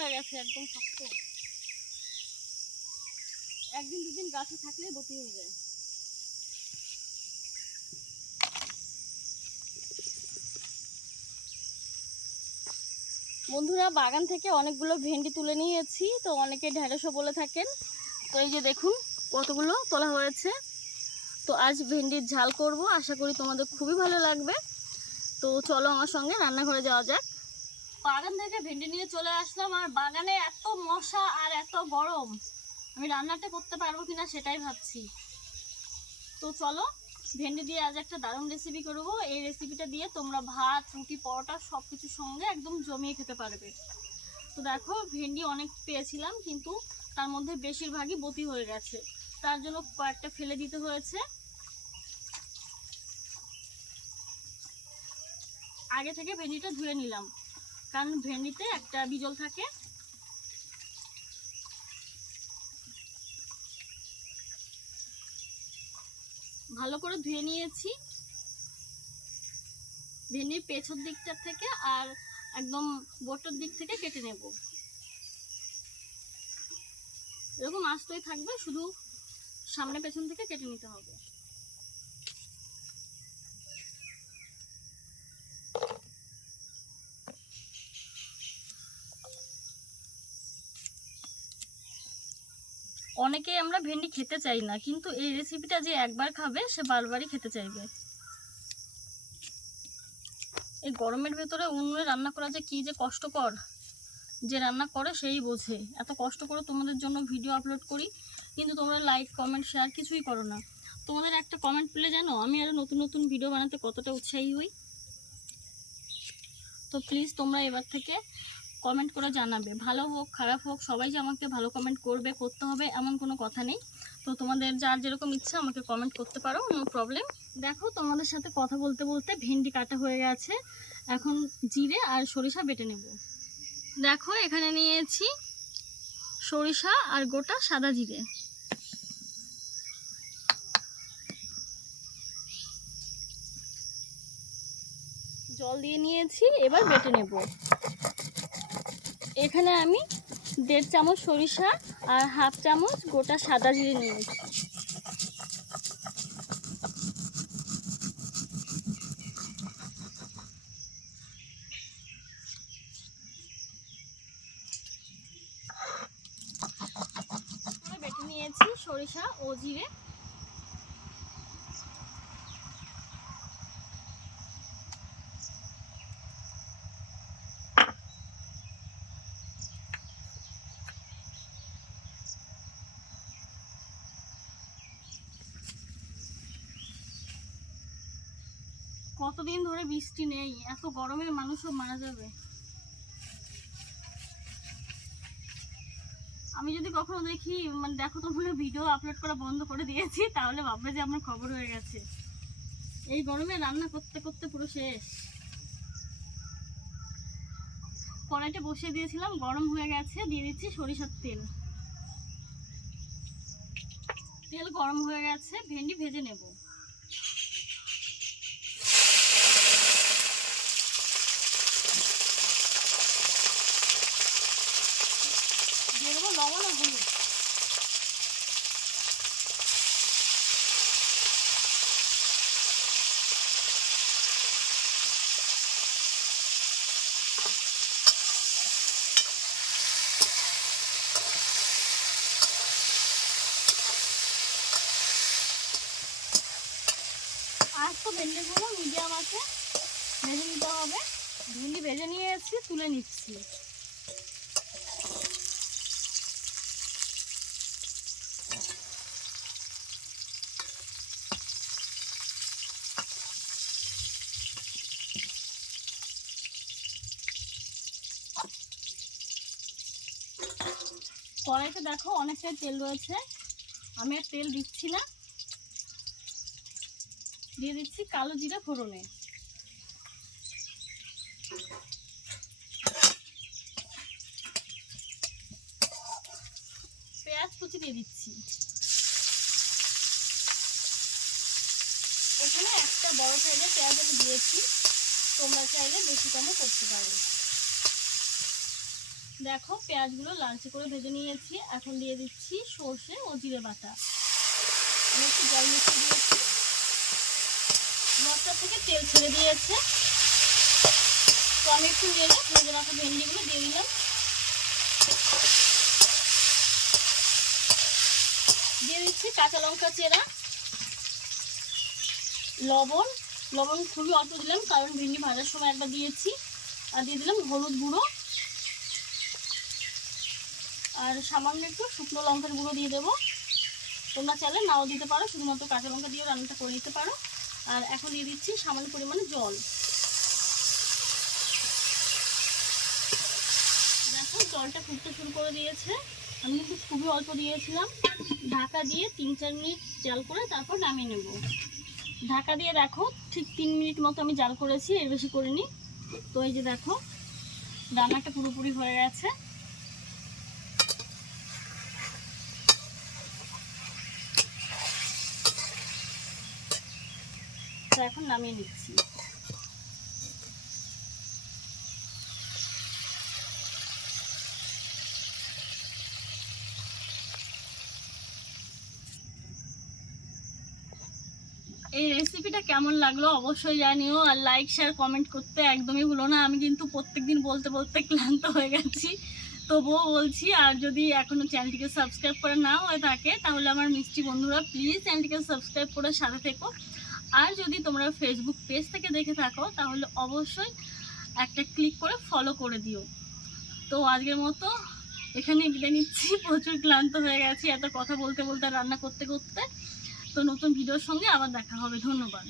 হয়ে গেছে, একদম শক্ত। একদিন দুদিন গাছে থাকলে বতি হয়ে যায়। বন্ধুরা, বাগান থেকে অনেকগুলো ভেন্ডি তুলে নিয়েছি, তো অনেকে ঢেঁড়সও বলে থাকেন। তো এই যে দেখুন কতগুলো তোলা হয়েছে। তো আজ ভেন্ডির ঝাল করব, আশা করি তোমাদের খুবই ভালো লাগবে। তো চলো আমার সঙ্গে রান্নাঘরে যাওয়া যাক। বাগান থেকে ভেন্ডি নিয়ে চলে আসলাম, আর বাগানে এত মশা আর এত গরম, আমি রান্নাটা করতে পারবো কিনা সেটাই ভাবছি। তো চলো, ভেন্ডি দিয়ে আজ একটা দারুণ রেসিপি করব। এই রেসিপিটা দিয়ে তোমরা ভাত, রুটি, পরোটা সব কিছুর সঙ্গে একদম জমিয়ে খেতে পারবে। তো দেখো, ভেন্ডি অনেক পেয়েছিলাম, কিন্তু তার মধ্যে বেশিরভাগই বতি হয়ে গেছে, তার জন্য কয়েকটা ফেলে দিতে হয়েছে। আগে থেকে ভেন্ডিটা ধুয়ে নিলাম, কারণ ভেন্ডিতে একটা বিজল থাকে। ভালো করে ধুয়ে নিয়েছি। ভেন্ডির পেছন দিকটা থেকে আর একদম বটর দিক থেকে কেটে নেব। এরকম আস্তই থাকবে, শুধু সামনে পেছন থেকে কেটে নিতে হবে। অনেকেই আমরা ভেন্ডি খেতে চাই না, কিন্তু এই রেসিপিটা যে একবার খাবে সে বারবারই খেতে চাইবে। এই গরমের ভেতরে উনুনে রান্না করা যে কি যে কষ্টকর, যে রান্না করে সেই বোঝে। এত কষ্ট করে তোমাদের জন্য ভিডিও আপলোড করি, কিন্তু তোমরা লাইক, কমেন্ট, শেয়ার কিছুই করো না। তোমাদের একটা কমেন্ট পেলে জানো আমি আরও নতুন নতুন ভিডিও বানাতে কতটা উৎসাহী হই। তো প্লিজ তোমরা এবার থেকে কমেন্ট করে জানাবে, ভালো হোক খারাপ হোক, সবাই যে আমাকে ভালো কমেন্ট করবে, করতে হবে এমন কোনো কথা নেই। তো তোমাদের যার যেরকম ইচ্ছা আমাকে কমেন্ট করতে পারো, নো প্রবলেম। দেখো, তোমাদের সাথে কথা বলতে বলতে ভেন্ডি কাটা হয়ে গেছে। এখন জিরে আর সরিষা বেটে নেব। দেখো, এখানে নিয়েছি সরিষা আর গোটা সাদা জিরে। জল দিয়ে নিয়েছি, এবার বেটে নেব। এখানে আমি 1.5 চামচ সরিষা আর 1/2 চামচ গোটা সাদা জিরে নিয়েছি। বেটে নিয়েছি সরিষা ও জিরে। কতদিন ধরে বৃষ্টি নেই, এত গরমে মানুষও মারা যাবে। আমি যদি কখনো দেখি, মানে দেখো তোমরা ভিডিও আপলোড করা বন্ধ করে দিয়েছি, তাহলে ভাববে যে আমার খবর হয়ে গেছে। এই গরমে রান্না করতে করতে পুরো শেষ। কড়াইটা বসিয়ে দিয়েছিলাম, গরম হয়ে গেছে, দিয়ে দিচ্ছি সরিষার তেল। তেল গরম হয়ে গেছে, ভেন্ডি ভেজে নেব। দিয়ে দেবো লবণ আর হলুদ। আর তো ভেন্ডিগুলো মিডিয়াম আছে, ভেজে নিতে হবে। ভেন্ডি ভেজে নিয়েছি, তুলে নিচ্ছি। কড়াইতে দেখো অনেকটাই তেল রয়েছে, আমি আর তেল দিচ্ছি না। দিয়ে দিচ্ছি কালো জিরা ফোড়নে। পেঁয়াজ কুচি দিয়ে দিচ্ছি। এখানে একটা বড় সাইজের পেঁয়াজ আমি দিয়েছি, তোমরা চাইলে বেশি কমও করতে পারো। দেখো পেঁয়াজগুলো লালচে করে ভেজে নিয়েছি। এখন দিয়ে দিচ্ছি সর্ষে ও জিরে বাটা। আমি একটু জল মিশিয়ে দিয়েছি। মশলা থেকে তেল ছেড়ে দিয়েছে। তো আমি একটু নেড়ে ভেজে রাখা ভেন্ডিগুলো দিয়ে দিলাম। দিয়ে দিচ্ছি কাঁচা লঙ্কা চেরা, লবণ খুবই অল্প দিলাম কারণ ভেন্ডি ভাজার সময় একবার দিয়েছি। আর দিয়ে দিলাম হলুদ গুঁড়ো আর সামান্য একটু শুকনো লঙ্কার গুঁড়ো দিয়ে দেবো। তোমরা চাইলে নাও দিতে পারো, শুধুমাত্র কাঁচা লঙ্কা দিয়ে রান্নাটা করে দিতে পারো। আর এখন দিয়ে দিচ্ছি সামান্য পরিমাণে জল। দেখো জলটা ফুটতে শুরু করে দিয়েছে। আমি কিন্তু খুবই অল্প দিয়েছিলাম। ঢাকা দিয়ে 3-4 মিনিট জাল করে তারপর নামিয়ে নেব। ঢাকা দিয়ে দেখো ঠিক 3 মিনিট মতো আমি জাল করেছি, এর বেশি করিনি। তো এই যে দেখো রান্নাটা পুরোপুরি হয়ে গেছে। তো এখন নামিয়ে নিচ্ছি। এই রেসিপিটা কেমন লাগলো অবশ্যই জানিও। আর লাইক শেয়ার কমেন্ট করতে একদমই ভুলো না। আমি কিন্তু প্রত্যেকদিন বলতে বলতে ক্লান্ত হয়ে গেছি, তবুও বলছি। আর যদি এখনও চ্যানেলটিকে সাবস্ক্রাইব করে না হয়ে থাকে তাহলে আমার মিষ্টি বন্ধুরা প্লিজ চ্যানেলটিকে সাবস্ক্রাইব করে সাথে থেকো। আর যদি তোমরা ফেসবুক পেজ থেকে দেখে থাকো তাহলে অবশ্যই একটা ক্লিক করে ফলো করে দিও। তো আজকের মতো এখানে বিদায় নিচ্ছি। প্রচুর ক্লান্ত হয়ে গেছি এত কথা বলতে বলতে, রান্না করতে করতে। তো নতুন ভিডিওর সঙ্গে আবার দেখা হবে। ধন্যবাদ।